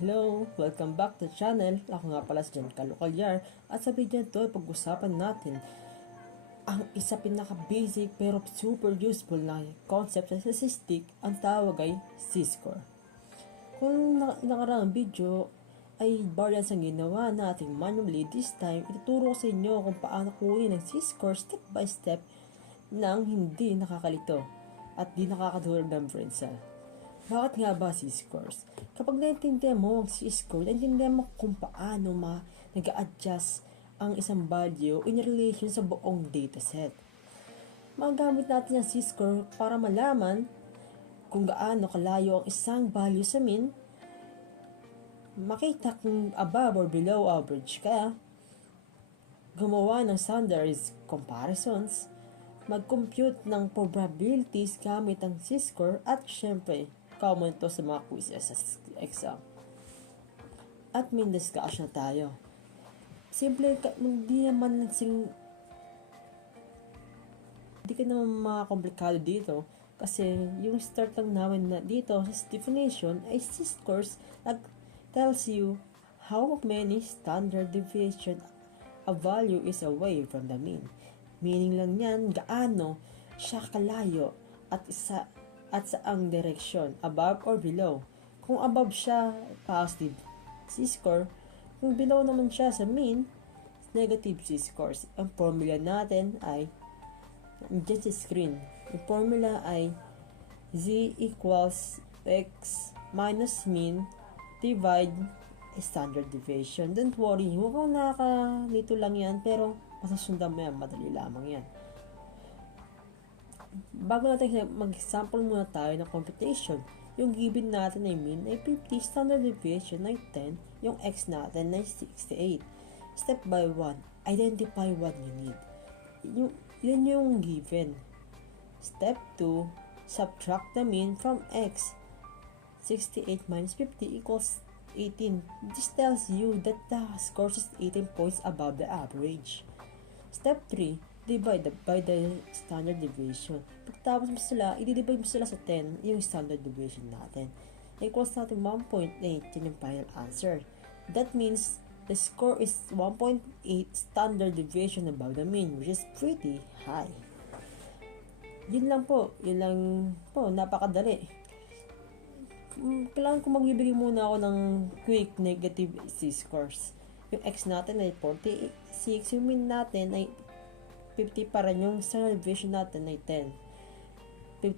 Hello! Welcome back to the channel. Ako nga pala si John Calucalyar at sa video ito ay pag-usapan natin ang isa pinaka-basic pero super useful na concept sa statistic, ang tawag ay Z-score. Kung nakaraang video ay variance ang ginawa natin manually, this time ituturo ko sa inyo kung paano kunin ang Z-score step by step nang hindi nakakalito at di nakakadurog ng brain cell. Bakit nga ba Z-scores? Kapag naintindihan mo ang Z-score, naintindihan mo kung paano nag-a-adjust ang isang value in relation sa buong dataset. Magamit natin ang Z-score para malaman kung gaano kalayo ang isang value sa mean, makita kung above or below average ka, gumawa ng standardized comparisons, mag-compute ng probabilities gamit ang Z-score, at syempre, common to sa mga quizzes sa exam. At may discussion tayo. Simple, hindi ka naman makakomplikado dito kasi yung start lang namin na dito sa definition ay Z-scores tells you how many standard deviation a value is away from the mean. Meaning lang yan, gaano siya kalayo at saang direksyon, above or below. Kung above siya, positive Z-score. Kung below naman siya sa mean, negative Z-scores. Ang formula natin ay, dyan sa screen, yung formula ay Z equals X minus mean divide standard deviation. Don't worry, huwag kang nakakalito lang yan, pero masasundan mo yan, madali lamang yan. Bago natin mag-sample muna tayo ng computation. Yung given natin ay mean ay 50, standard deviation ay 10, yung x natin ay 68. Step by 1, identify what you need. Yun yung given. Step 2, subtract the mean from x. 68 minus 50 equals 18. This tells you that the score is 18 points above the average. Step 3, divide by the standard deviation. Pagkatapos mo sila, i-divide mo sila sa 10, yung standard deviation natin. Equals natin 1.8, yun yung final answer. That means, the score is 1.8 standard deviation above the mean, which is pretty high. Yun lang po, napakadali. Kailangan ko magbibigay muna ako ng quick negative Z-scores. Yung x natin ay 46, yung mean natin ay 50 pa rin, yung standard deviation natin ay 10.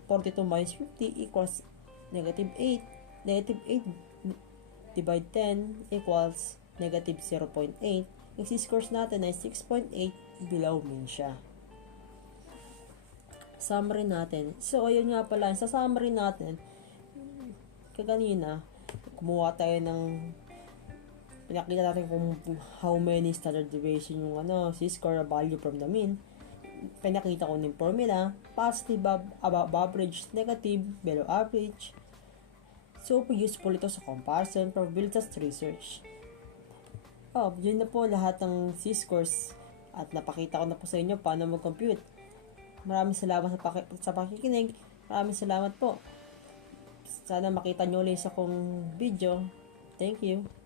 42 minus 50 equals negative 8. Negative 8 divide 10 equals negative 0.8. Yung Z-scores natin ay 6.8, below mean siya. Summary natin. So, ayun nga pala, sa summary natin, kaganina, kumuha tayo ng pinakita natin kung how many standard deviation yung Z-score value from the mean. Pinakita ko ng formula, positive above average, negative below average. So, useful ito sa comparison, probability research. Yun na po lahat ng Z-scores at napakita ko na po sa inyo paano mag-compute. Maraming salamat sa pakikinig. Maraming salamat po. Sana makita nyo ulit sa kong video. Thank you.